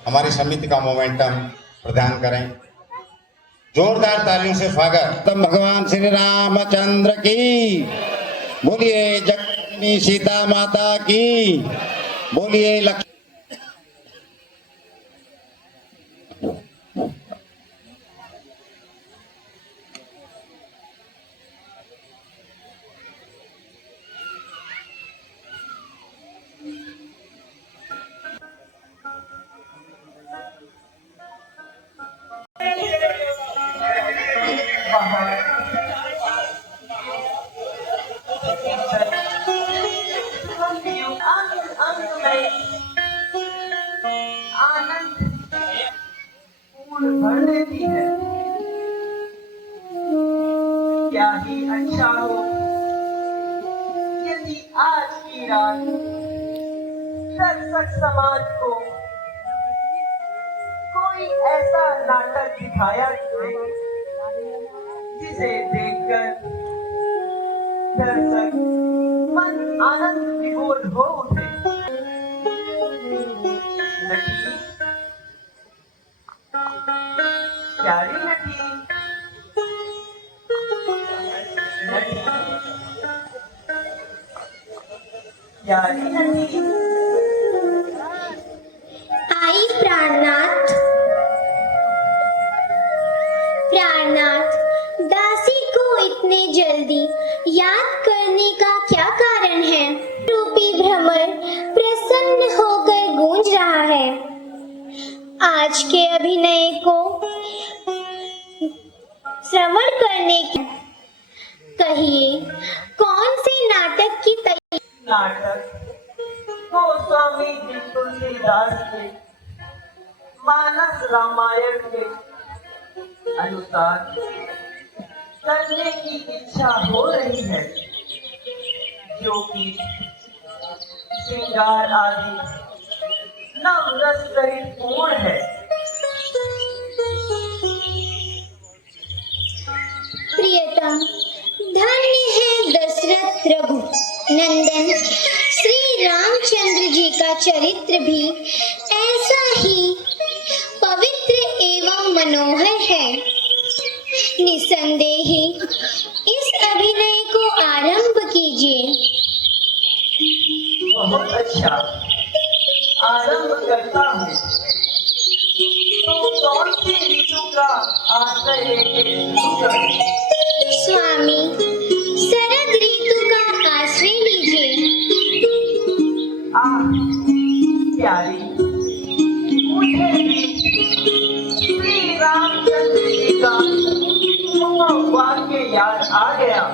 हमारी समिति का मोमेंटम प्रदान करें। जोरदार तालियों से स्वागत। भगवान श्री रामचंद्र की बोलिए, जगन्नी सीता माता की बोलिए, लक्ष्मी। आनंद भर देती है। क्या ही अच्छा हो यदि आज की रात दर्शक समाज को कोई ऐसा नाटक दिखाया जाए जिसे देखकर दर्शक मन आनंद विभोर हो उठे। नटी, प्यारी नटी, नटी, प्यारी नटी। आई प्राणनाथ, प्राणनाथ, दासी को इतने जल्दी याद करने का क्या कारण है? रूपी भ्रमर प्रसन्न होकर गूंज रहा है। आज के अभिनय को श्रवण करने की कहिए, कौन से नाटक की तैयारी? नाटक गोस्वामी जी तुलसीदास के मानस रामायण के अनुसार करने की इच्छा हो रही है, जो कि श्रृंगार आदि नवरस रहित पूर्ण है। प्रियतम, धन्य है दशरथ प्रभु नंदन श्री रामचंद्र जी का चरित्र भी ऐसा ही पवित्र एवं मनोहर है। निसंदेह इस अभिनय को आरंभ कीजिए। बहुत अच्छा, आरंभ करता हूँ। तो कौन सी ऋतु का आश्रय लेके शुरू करें? स्वामी, शरद ऋतु का आश्रय लीजिए। प्यारी, मुझे भी श्री रामचंद्र जी का वाक्य याद आ गया।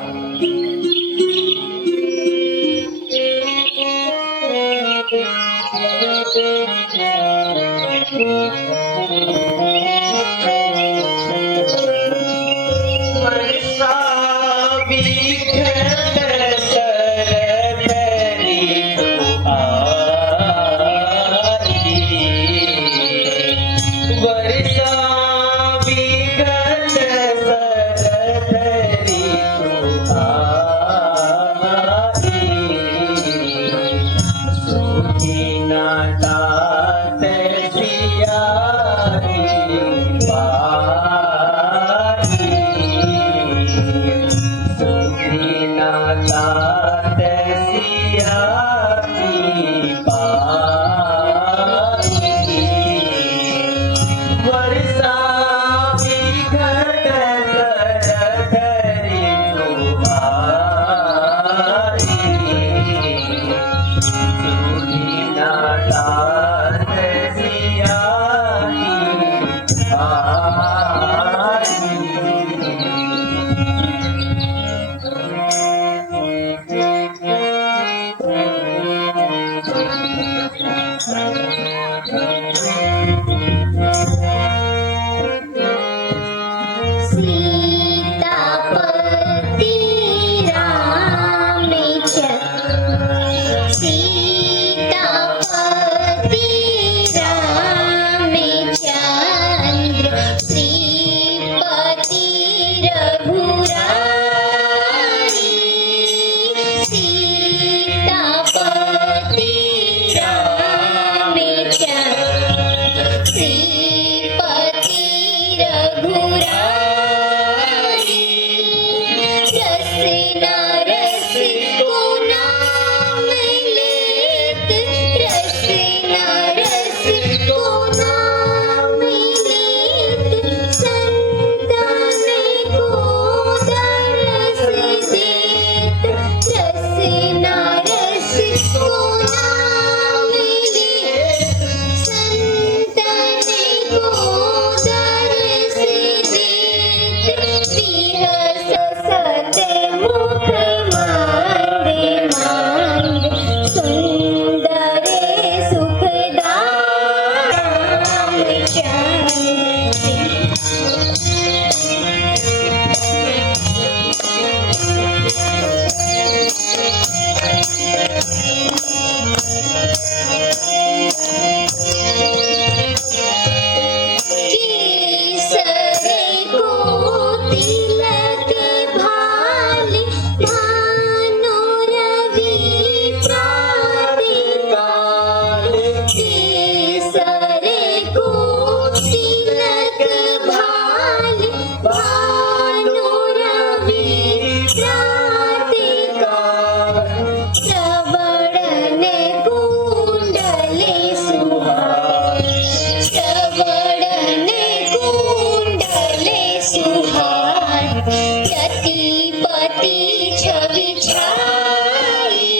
श्रीपति रघुराई रसना रस को नाम लेत रसना रस को नाम लेत संतन को दरस देत रसना रस को नाम लेत संतन को दरस देत बिहस सत मुख मांद मांद सुंदर सुखदाम चंद केसर को तिलक भाल भानु रवि प्रातकाल केसर को तिलक भाल भानु रवि प्रातकाल श्रवण कुंडले सुहाए श्रवण कुंडले सुहाए रतिपति छवि छाई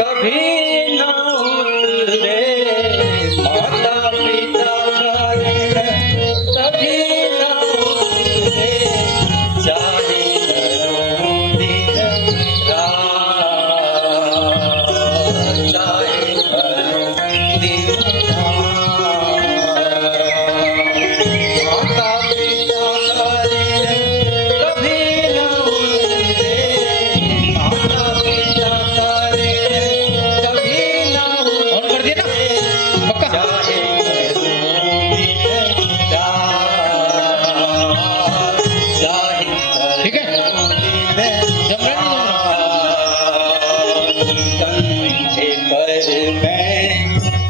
कभी न उतरे माता पिता कभी न उतरे चाहे करो दिन रात चाहे करो दिन माता पिता कभी न उतरे माता पिता कभी न उतरे चाहे ठीक है कंधे पर मैं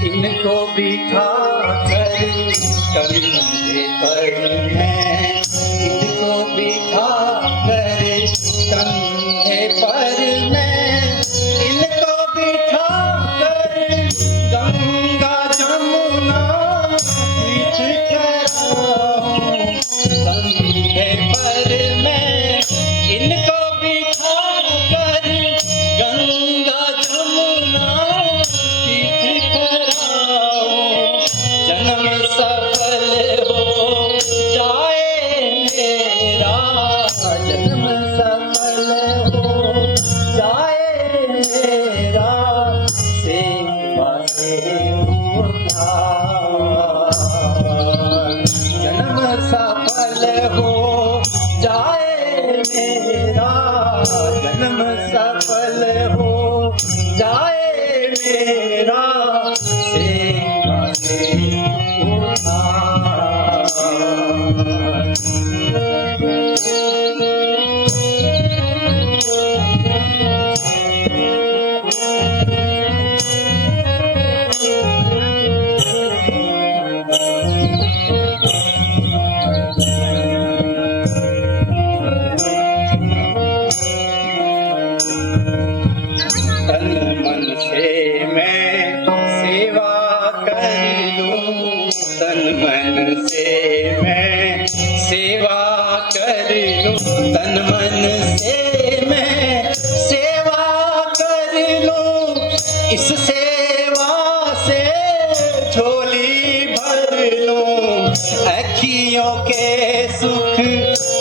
इनको बिठा कर कंधे पर मैं इनको बिठा कर कंधे पर मैं इनको बिठा कर गंगा जमुना तीर्थ कराऊं कंधे पर मैं इनको बिठा कर गंगा जमुना तीर्थ कराऊं जन्म सफल हो जाए मेरा जन्म सफल हो जाए मेरा सेवा से उद्धार जन्म सफल हो जाए मेरा जन्म सफल हो जाए मेरा सेवा से लूं तन मन से, मैं सेवा कर लूं तन मन से, मैं सेवा कर लूं। इस सेवा से झोली भर लूं, अखियों के सुख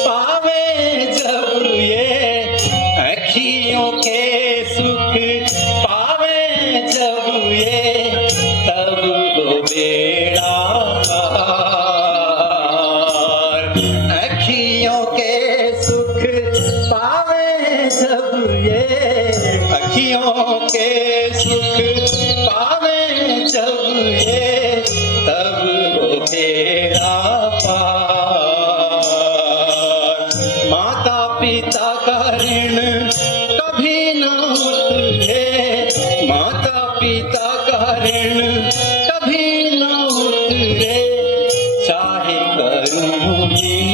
पावे जब ये, अखियों के सुख पावे जब ये, तब हो बेड़ा पार। अखियों के सुख पावे जब ये, अखियों के सुख पावे जब ये, तब हो बेड़ा पार। माता पिता का ऋण कभी न उतरे, माता पिता का ऋण कभी न उतरे, चाहे करूं दिन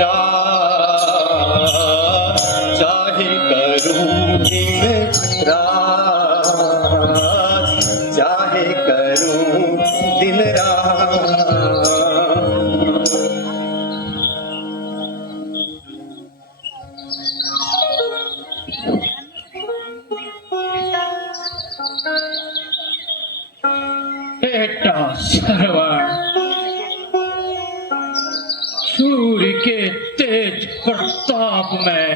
रात, चाहे करूं दिन रात, चाहे करूं दिन रात। बेटा श्रवण, सूर्य के तेज प्रताप में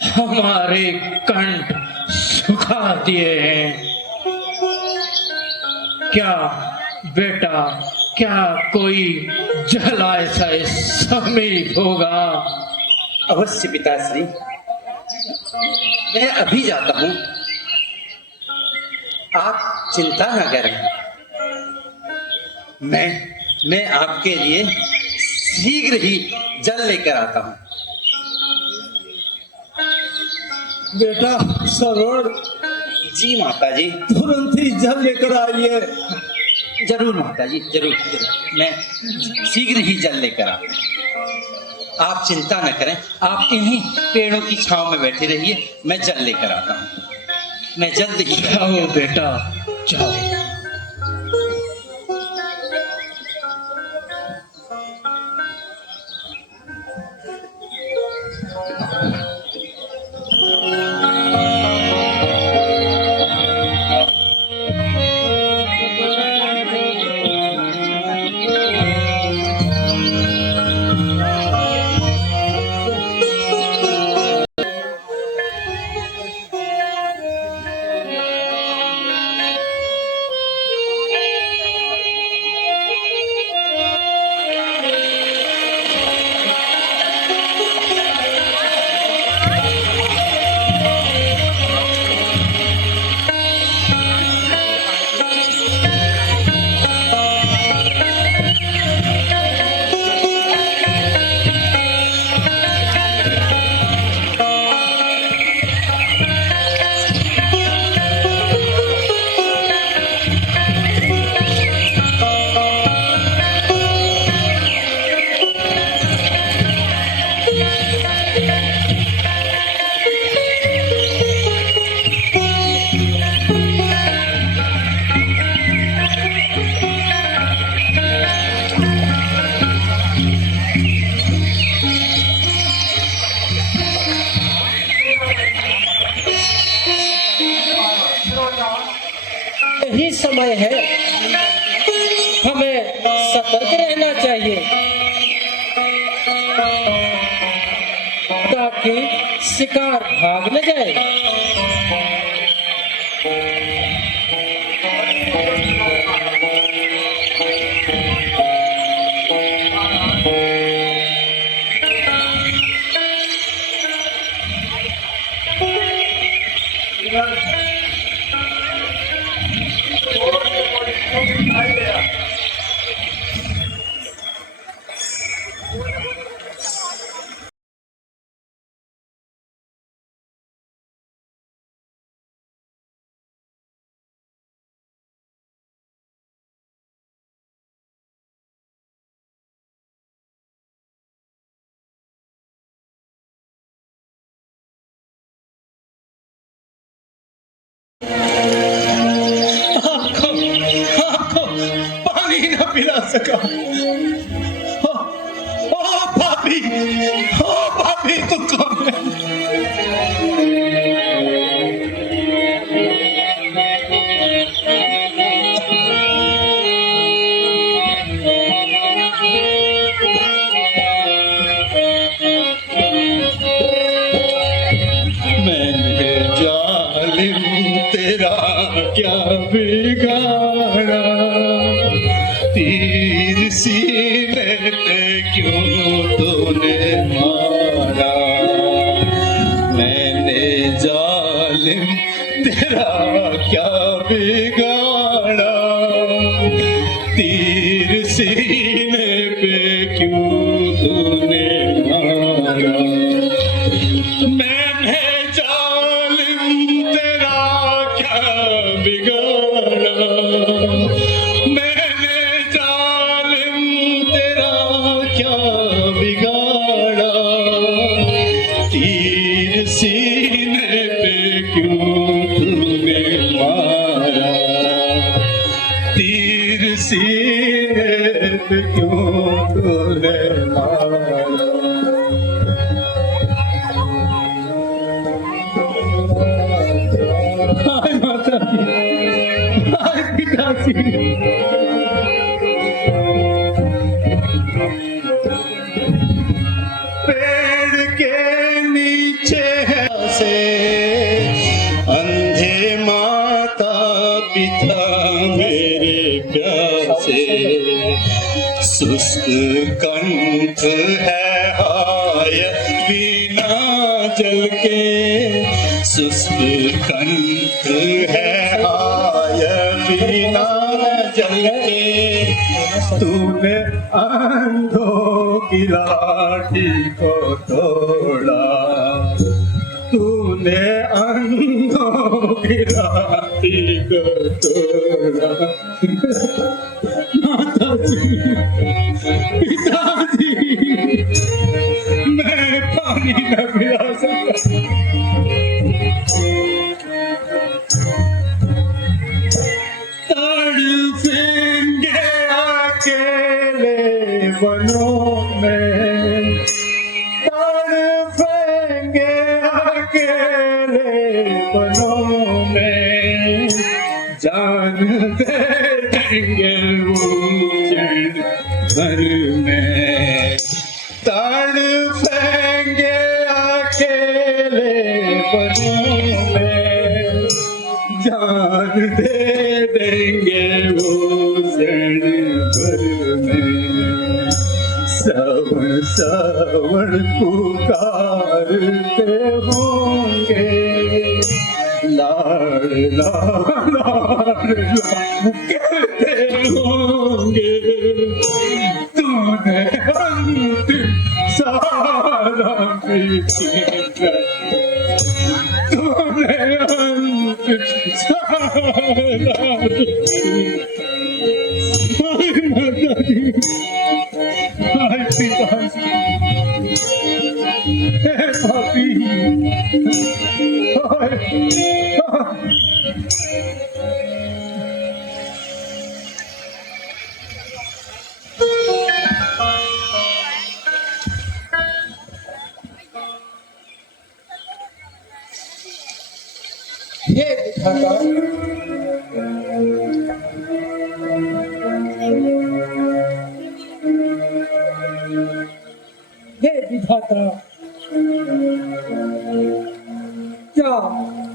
हमारे कंठ सुखा दिए हैं। क्या बेटा, क्या कोई जल ऐसा समीप होगा? अवश्य पिताश्री, मैं अभी जाता हूँ, आप चिंता न करें। मैं आपके लिए शीघ्र ही जल लेकर आता हूँ। बेटा श्रवण, जी माता जी। तुरंत ही जल लेकर आइए। जरूर माता जी, जरूर जरूर, मैं शीघ्र ही जल लेकर आता हूँ। आप चिंता न करें, आप इन्हीं पेड़ों की छांव में बैठे रहिए, मैं जल लेकर आता हूँ। मैं जल्द ही जाओ बेटा, जाओ। यही समय है, हमें सतर्क रहना चाहिए ताकि शिकार भाग न जाए। मिला सका। ओ भाभी तू कौन है? मैंने जालिम तेरा क्या बिगाड़ा, तीर सीने पे क्यों तूने मारा। मैंने जालिम तेरा क्या बिगाड़ा, तीर सीने पे क्यों तूने मारा। मैंने जालिम तेरा क्या बिगाड़ा, मैंने जालिम तेरा क्या बिगाड़ा, तीर सीने पे क्यों तूने मारा, तीर सीने पे क्यों तूने मारा। हाय माता जी, हाय पिताजी। पेड़ के नीचे से अंधे माता पिता मेरे प्यासे, सुस्त कंठ है हाय बिना जल के, सुस्त कंठ है हाय बिना जल के। तूने अंधों की लाठी को तोड़ा, तूने अंधों की लाठी को तोड़ा। माता जी, पिताजी, मैं पानी न पिला सकता। तड़पेंगे अकेले वनों में, तड़पेंगे अकेले वनों में, जान दे देंगे उजड़ भर में। तड़पेंगे अकेले वनों में, जान दे देंगे वो जड़ भर में। श्रवण श्रवण पुकारते होंगे, लाड़ लाड़ लाड़ कहते होंगे। तूने अंतिम सारा पीछे, तूने अंतिम सारा पीछे। हाय माता जी, हाय पिताजी, हे पापी, हाय हे विधाता, हे विधाता, क्या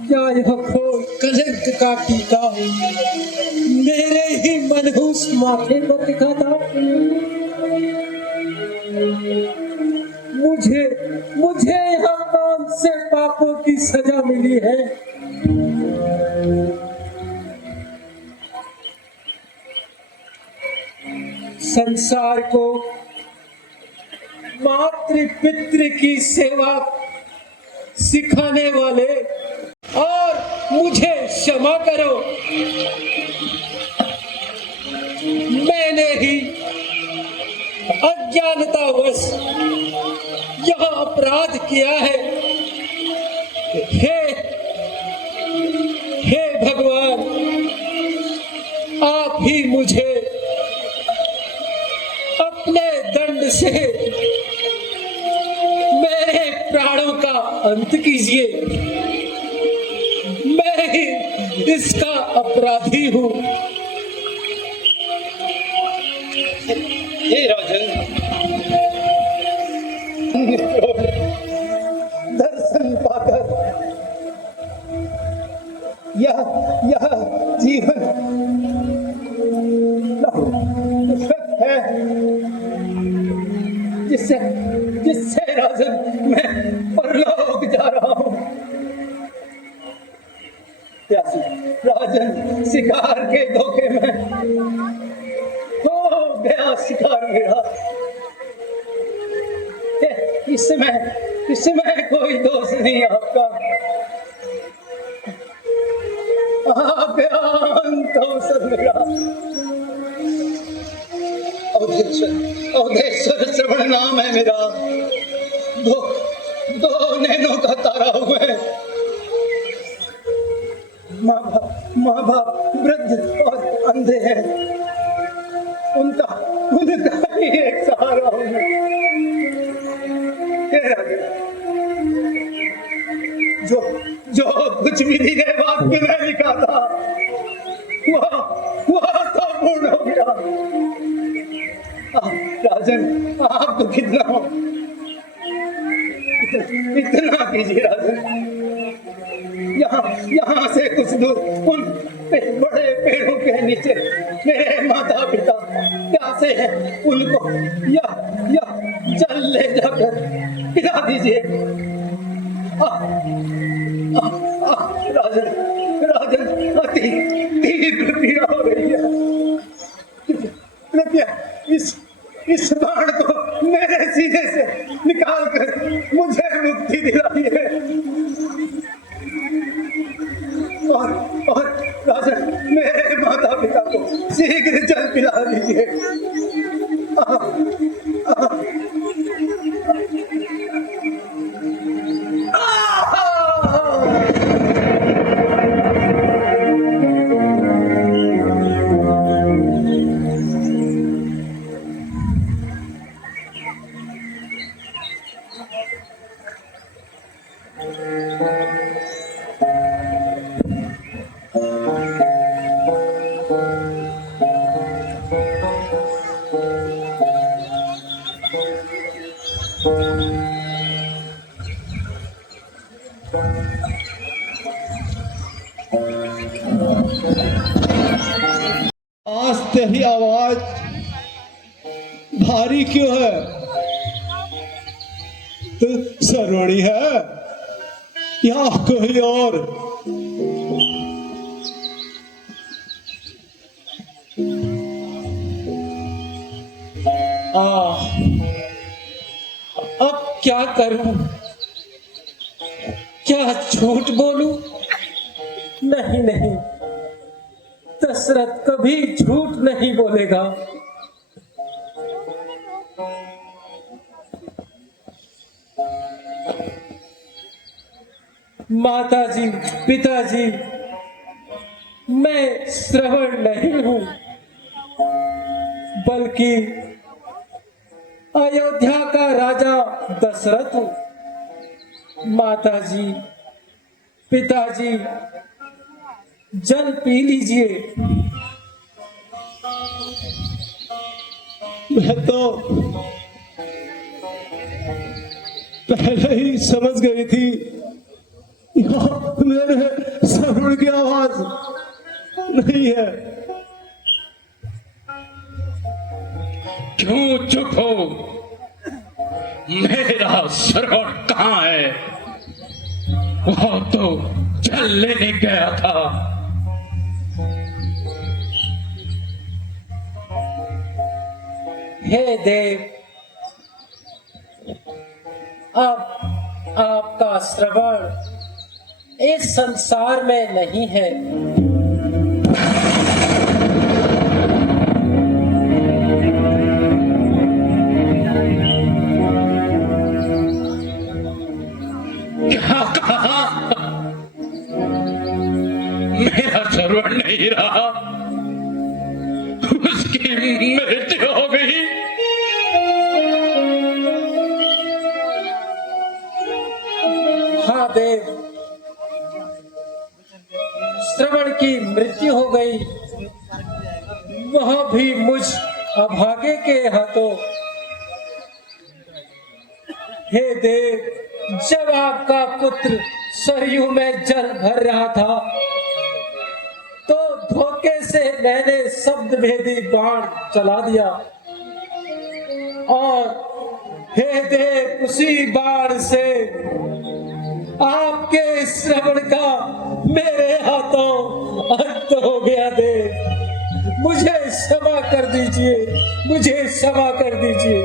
क्या यह खोल कलंक का टीका मेरे ही मनहूस माथे पर दिखा था। मुझे मुझे यहाँ कौन से पापों की सजा मिली है। संसार को मातृ पितृ की सेवा सिखाने वाले और मुझे क्षमा करो, मैंने ही अज्ञानतावश यह अपराध किया है। हे भगवान, आप ही मुझे जल्द से मेरे प्राणों का अंत कीजिए। मैं ही इसका अपराधी हूँ। हे राजन, दर्शन पाकर यह जीवन सुख है जिससे राजन मैं परलोक जा रहा हूँ। राजन, शिकार के धोखे में हो गया शिकार मेरा। इसमें कोई दोष नहीं आपका। आप अवसर मेरा। अवधेश्वर श्रवण नाम है मेरा। दो नैनों का तारा हुए। माँ बाप वृद्ध और अंधे हैं। उनका ही एक सहारा हूँ मैं। जो कुछ विधि ने वाक्य में लिखा था वह तो पूर्ण हो गया। राजन, आप तो इतना कीजिए राजन। यहाँ से कुछ दूर उन बड़े पेड़ों के नीचे मेरे माता पिता प्यासे हैं। उनको यह जल ले जाकर पिला दीजिए। राजन अति तीव्र पीड़ा हो रही है। कृपया इस बाण को मेरे सीने से निकाल कर मुझे मुक्ति दिलाइए। और राजन, मेरे माता पिता को शीघ्र जल पिला दीजिए। आज तेरी आवाज भारी क्यों है? तो सरवणी है या कोई और? अब क्या करूं? क्या झूठ बोलूं? नहीं, दशरथ कभी झूठ नहीं बोलेगा। माताजी, पिताजी, मैं श्रवण नहीं हूं, बल्कि अयोध्या का राजा दशरथ हूं। माताजी, पिताजी, जल पी लीजिए। मैं तो पहले ही समझ गई थी मेरे श्रवण की आवाज नहीं है। क्यों चुप हो? मेरा श्रवण कहाँ है? वो तो जल लेने गया था। हे देव, अब आपका श्रवण इस संसार में नहीं है। क्या कहा? मेरा श्रवण नहीं रहा, उसकी मृत्यु हो गई। भी मुझ अभागे के हाथों। हे देव, जब आपका पुत्र सरयू में जल भर रहा था तो धोखे से मैंने शब्द भेदी बाण चला दिया, और हे देव, उसी बाण से आपके श्रवण का मेरे हाथों अंत हो गया। देव, मुझे क्षमा कर दीजिए, मुझे क्षमा कर दीजिए।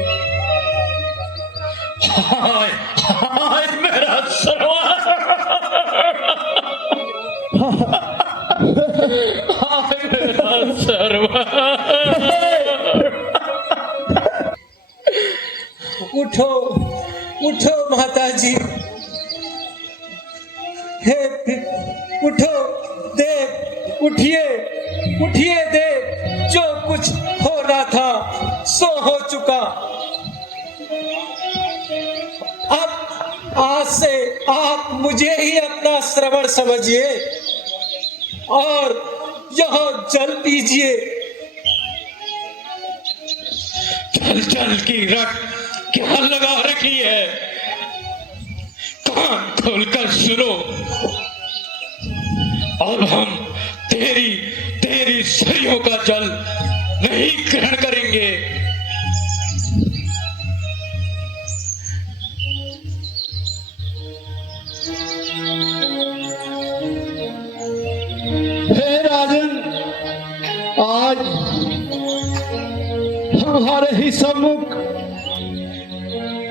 हाय हाय मेरा सर्वा, हाय मेरा सर्वा। उठो उठो माता जी, हे उठो देव, उठिए उठिए देव, जो कुछ होना था सो हो चुका। अब आज से आप मुझे ही अपना श्रवण समझिए और यह जल पीजिए। जल जल की रख क्या लगा रखी है, कान खोलकर सुनो। अब हम तेरी सरियों का जल नहीं ग्रहण करेंगे। हे राजन, आज हमारे ही सम्मुख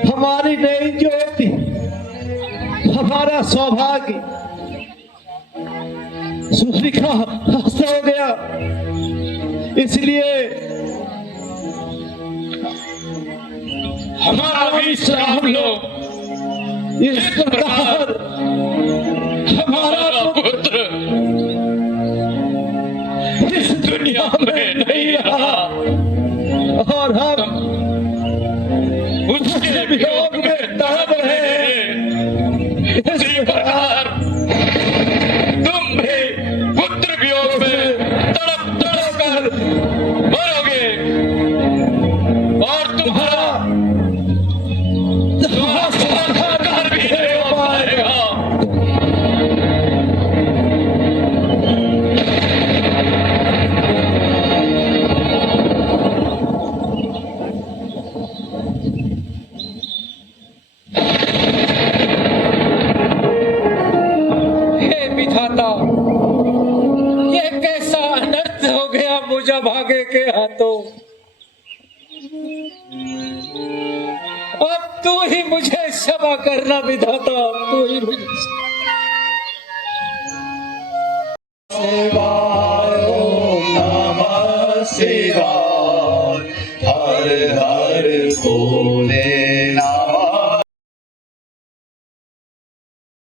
हमारी नई ज्योति, हमारा सौभाग्य सुशिखा हस्त हो गया, इसलिए हमारा भी श्राप लो। इस प्रकार हमारा पुत्र इस दुनिया में नहीं रहा और हम उसके वियोग में तड़प रहे। इसी प्रकार तुम भी पुत्र वियोग में तड़प तड़प कर मरोगे और तुम्हारा संस्कार भी नहीं हो पाएगा। हे विधाता, ये कैसा अनर्थ हो गया मुझे भागे के हाथों। अब तू ही मुझे क्षमा करना विधाता, तू ही मुझे शिवाय, ओम नमः शिवाय, हर हर बोल।